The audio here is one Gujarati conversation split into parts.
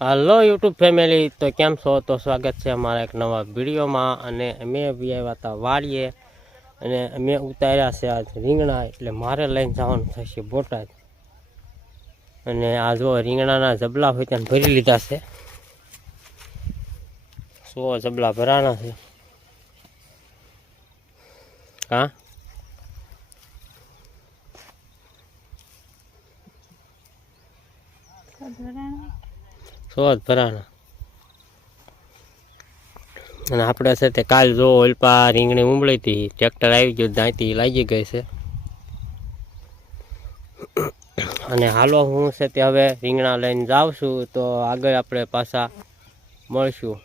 હાલો યુટ્યુબ ફેમિલી, તો કેમ છો? તો સ્વાગત છે અમારા એક નવા વિડીયોમાં. અને અમે બી આવ્યા હતા વાડીએ અને અમે ઉતાર્યા છે આજ રીંગણા, એટલે મારે લઈને જવાનું થશે બોટાદ. અને આ જો રીંગણાના જબલા હોય ત્યાં ભરી લીધા છે, 100 જબલા ભરાણા છે. હા, સોજ ભરાણા. અને આપણે છે તે કાલ જો ઓલપા રીંગણી ઉંબળી હતી, ટ્રેક્ટર આવી ગયું, દાંતી લાગી ગઈ છે. અને હાલો હું છે તે હવે રીંગણા લઈને જાઉં છું, તો આગળ આપણે પાછા મળશું.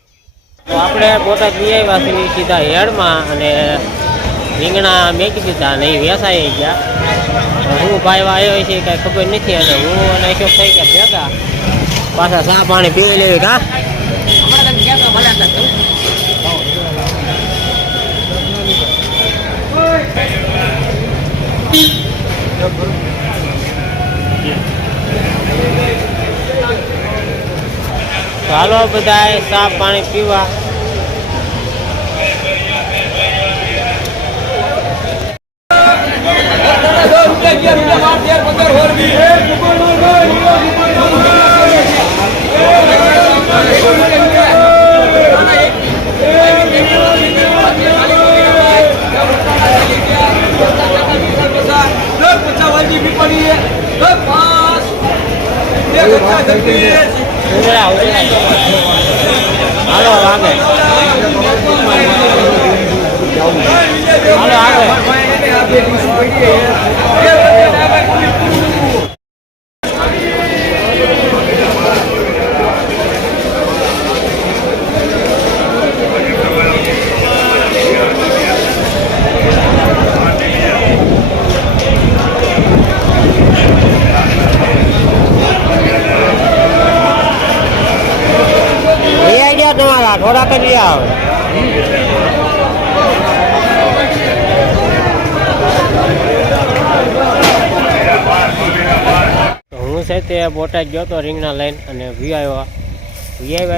તો આપણે બોટાદ લઈ આવ્યા છીએ સીધા હેડમાં, અને રીંગણા મેકી દીધા અને એ વેસાઈ ગયા. હું ભાઈ આવ્યો છે કાંઈ ખબર નથી, અને હું અને અશોક થઈ ગયા ભેગા. પાછા ચા પાણી પીવી લેવી કા. ચાલો બધા ચા પાણી પીવા. હાલો આગળ, હાલો આગળ. તમારા થોડા કરી આવે. હું છે તે બોટાદ ગયો તો રીંગણા લઈને, અને વી આવ્યા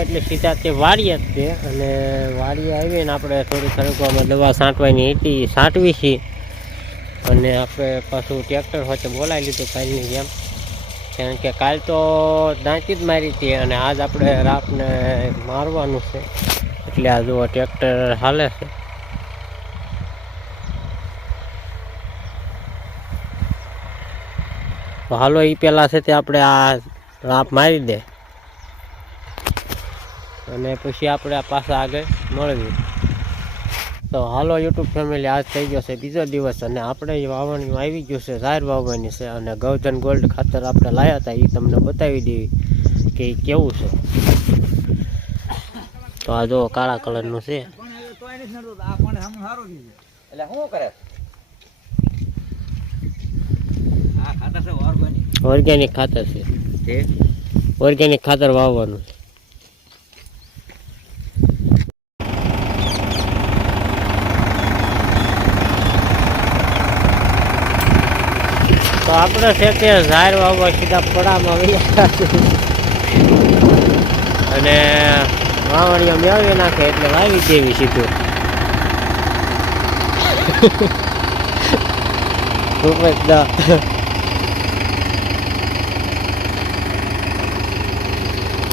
એટલે સીધા તે વાડીએ જ તે. અને વાડીએ આવીને આપણે થોડી ખરેખરમાં દવા છાંટવાની હતી, છાંટવી છીએ. અને આપણે પાછું ટ્રેક્ટર વચ્ચે બોલાવી લીધું કાલની જેમ, કારણ કે કાલ તો દાંતી જ મારી હતી, અને આજ આપણે રાતને મારવાનું છે. એટલે આ જો ટ્રેક્ટર હાલે છે. તો હાલો એ પહેલાં છે તે આપણે આ રાપ મારી દે, અને પછી આપણે પાછા આગળ મળવી. તો હાલો યુટ્યુબ ફેમિલી, આજ થઈ ગયો છે બીજો દિવસ, અને આપણે વાવણી આવી ગયું છે, ઝાર વાવવાની છે. અને ગૌધન ગોલ્ડ ખાતર આપણે લાવ્યા હતા, એ તમને બતાવી દેવી કે એ કેવું છે. તો આ જો કાળા કલરનું છે. ઓર્ગેનિક ખાતર છે, ઓર્ગેનિક ખાતર વાવવાનું છે. તો આપણે છે તે ઝાર વાવવા સીધા પડામાં વયા અને વાવણીઓ મેળવી નાખે એટલે વાવી દેવી સીધું.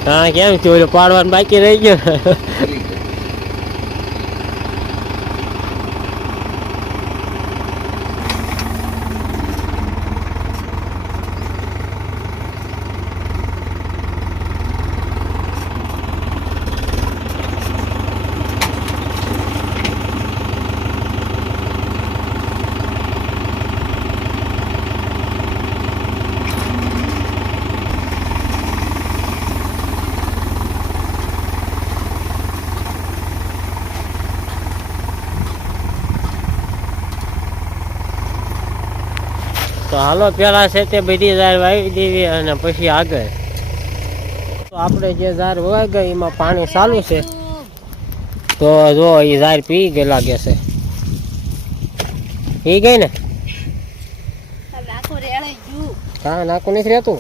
હા, કેમ થયું? પાડવાનું બાકી રહી ગયું. તો હાલો પેલા છે તે બધી ઝાર વાવી દેવી, અને પછી આગળ. તો આપણે જે ઝાર વાવી ગઈ એમાં પાણી ચાલુ છે, તો જો એ ઝાર પી ગઈ લાગે છે. પી ગઈ ને? હા, નાખું નથી રહેતું.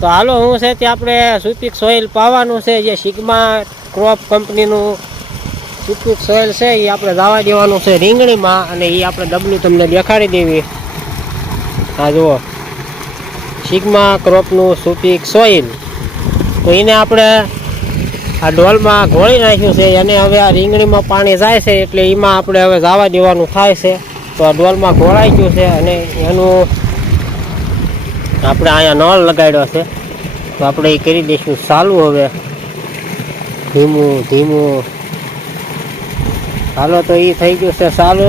તો હાલો હું છે તે આપણે સુપીક સોઇલ પાવાનું છે, જે સિગ્મા ક્રોપ કંપનીનું સુપીક સોઇલ છે એ આપણે દાવા દેવાનું છે રીંગણીમાં, અને એ આપણે ડબલું તમને દેખાડી દેવી. હા જુઓ, સિગ્મા ક્રોપનું સુપીક સોઇલ. તો એને આપણે આ ડોલમાં ઘોળી નાખ્યું છે, અને હવે આ રીંગણીમાં પાણી જાય છે એટલે એમાં આપણે હવે દાવા દેવાનું થાય છે. તો આ ડોલમાં ઘોળાઈ ગયું છે, અને એનું આપણે અહીંયા નળ લગાડ્યો છે, તો આપણે એ કરી દઈશું ચાલુ. હવે ધીમું ધીમું હાલો, તો એ થઈ ગયું છે ચાલુ,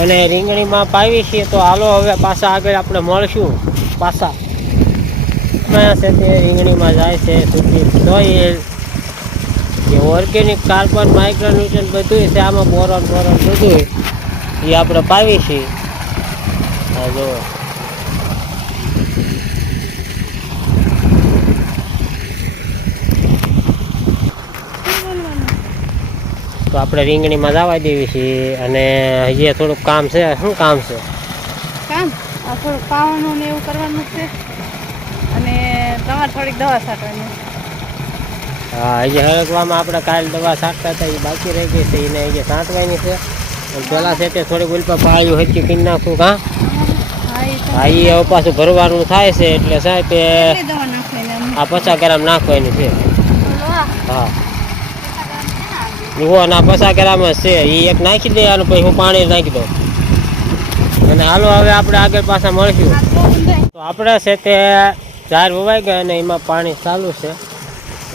અને રીંગણીમાં પાવી છીએ. તો હાલો હવે પાછા આગળ આપણે મળશું. પાછા છે તે રીંગણીમાં જાય છે સુપીક સોઇલ, જે ઓર્ગેનિક કાર્બન માઇક્રોન્યુટ્રન બધું છે આમાં, બોરોન બધું એ આપણે પાવી છીએ. હા જો, તો આપણે રીંગણીમાં જવા દેવી છીએ. અને હજી થોડુંક કામ છે. શું કામ છે? કામ થોડુંક પાવાનું ને એવું કરવાનું છે, અને તમારે થોડીક દવા છાંટવાની. હા, હજી હરગવામાં આપણે કાલે દવા છાંટતા હતા, એ બાકી રહી ગઈ છે, એને હજી છાંટવાની છે. પેલા છે તે થોડીક ઉલ્પા પાયું હજી પીન નાખું. હા હા, એ હવે પાછું ભરવાનું થાય છે, એટલે સાહેબ તે દવા નાખવાની આ 50 ગ્રામ નાખવાની છે. હા, જુઓ ના 50 ગ્રામ જ છે, એ એક નાખી દે, અને પછી હું પાણી નાખી દઉં. અને હાલો હવે આપણે આગળ પાછા મળશું. તો આપણે છે તે ઝાડ વવાઈ ગયા, અને એમાં પાણી ચાલુ છે,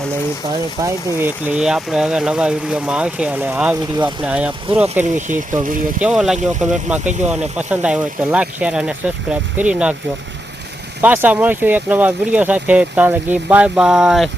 અને એ પાણી પાઈ દેવી એટલે એ આપણે હવે નવા વિડીયોમાં આવશે. અને આ વિડીયો આપણે અહીંયા પૂરો કરવી છીએ. તો વિડીયો કેવો લાગ્યો કમેન્ટમાં કહેજો, અને પસંદ આવ્યો હોય તો લાઈક, શેર અને સબસ્ક્રાઈબ કરી નાખજો. પાછા મળશું એક નવા વિડીયો સાથે. ત્યાં લગી બાય બાય.